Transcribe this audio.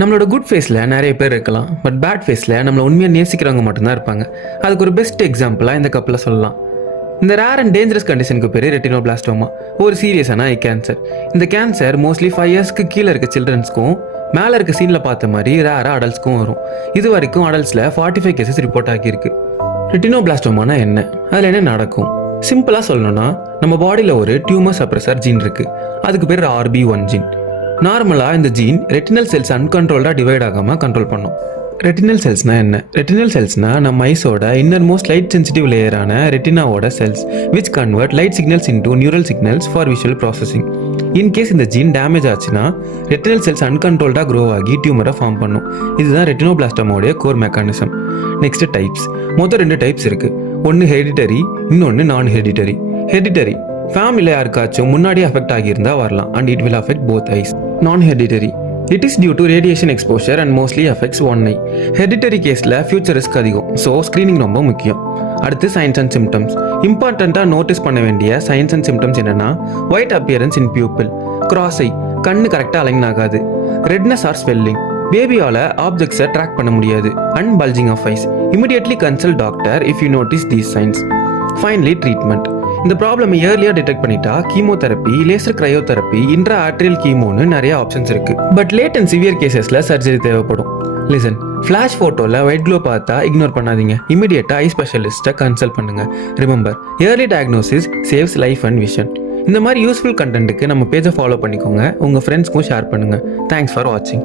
நம்மளோட குட் ஃபேஸில் நிறைய பேர் இருக்கலாம், பட் பேட் ஃபேஸில் நம்மளை உண்மையாக நேசிக்கிறவங்க மட்டும்தான் இருப்பாங்க. அதுக்கு ஒரு பெஸ்ட் எக்ஸாம்பிளாக இந்த கப்பில் சொல்லலாம். இந்த ரேர் அண்ட் டேஞ்சரஸ் கண்டிஷனுக்கு பேர் ரெட்டினோபிளாஸ்டோமா, ஒரு சீரியஸான ஐ கேன்சர். இந்த கேன்சர் மோஸ்ட்லி 5 இயர்ஸ்க்கு கீழே இருக்க சில்ட்ரன்ஸ்க்கும் மேலே இருக்க சீனில் பார்த்த மாதிரி ரேராக அடல்ட்ஸ்க்கும் வரும். இது வரைக்கும் அடல்ட்ஸில் 45 கேசஸ் ரிப்போர்ட் ஆகியிருக்கு. ரெட்டினோபிளாஸ்டோமானா என்ன, அதில் என்ன நடக்கும்? சிம்பிளாக சொல்லணும்னா, நம்ம பாடியில் ஒரு டியூமர் சப்ரஸர் ஜீன் இருக்குது. அதுக்கு பேர் RB1 ஜீன். நார்மலாக இந்த ஜீன் ரெட்டினல் செல்ஸ் அன்கண்ட்ரோல்டாக டிவைட் ஆகாமல் கண்ட்ரோல் பண்ணும். ரெட்டினல் செல்ஸ்னால் என்ன? ரெட்டினல் செல்ஸ்னால் நம்ம ஐஸோட இன்னர் மோஸ்ட் லைட் சென்சிட்டிவ் லேயரான ரெட்டினாவோட cells which convert light signals into neural signals for visual processing. In case இந்த ஜீன் டேமேஜ் ஆச்சுன்னா ரெட்டினல் செல்ஸ் அன்கண்ட்ரோல்டாக க்ரோ ஆகி டியூமரை ஃபார்ம் பண்ணும். இதுதான் ரெட்டினோபிளாஸ்டோமாவுடைய கோர் மெக்கானிசம். Next types. மொத்தம் 2 டைப்ஸ் இருக்குது. ஒன்று ஹெரிடிட்டரி, இன்னொன்று நான் ஹெரிடிட்டரி. ஹெரிடிட்டரி ஃபேமிலியில் யாருக்காச்சும் முன்னாடி அஃபெக்ட் ஆகியிருந்தால் வரலாம், and it will affect both eyes. Non hereditary it is due to radiation exposure and mostly affects one eye. Hereditary கேஸில் ஃபியூச்சர் ரிஸ்க் அதிகம், ஸோ ஸ்க்ரீனிங் ரொம்ப முக்கியம். அடுத்து சைன்ஸ் அண்ட் சிம்டம்ஸ். இம்பார்ட்டண்ட்டாக நோட்டீஸ் பண்ண வேண்டிய சைன்ஸ் அண்ட் சிம்டம்ஸ் என்னென்னா, white appearance in pupil, cross eye, கண்ணு கரெக்டாக அலைன் ஆகாது, ரெட்னஸ் ஆர் ஸ்வெல்லிங், பேபியால் ஆப்ஜெக்ட்ஸை ட்ராக் பண்ண முடியாது, and bulging of eyes. Immediately consult doctor if you notice these signs. Finally treatment. இந்த ப்ராப்ளம் இயர்லியாக டிடெக்ட் பண்ணிட்டா chemotherapy, laser cryotherapy, intra arterial கீமோன்னு நிறைய ஆப்ஷன்ஸ் இருக்குது. பட் லேட் அண்ட் சிவியர் கேசஸில் சர்ஜரி தேவைப்படும். லிசன், ஃப்ளாஷ் ஃபோட்டோவில் ஒயிட் க்ளோ பார்த்தா இக்னோர் பண்ணாதீங்க. இமீடியட்டாக ஐ ஸ்பெஷலிஸ்ட்டை கன்சல்ட் பண்ணுங்கள். Remember, early diagnosis saves life and vision. இந்த மாதிரி யூஸ்ஃபுல் கண்டென்ட்டுக்கு நம்ம பேஜை ஃபாலோ பண்ணிக்கோங்க. உங்கள் ஃப்ரெண்ட்ஸ்க்கும் ஷேர் பண்ணுங்கள். தேங்க்ஸ் ஃபார் வாட்சிங்.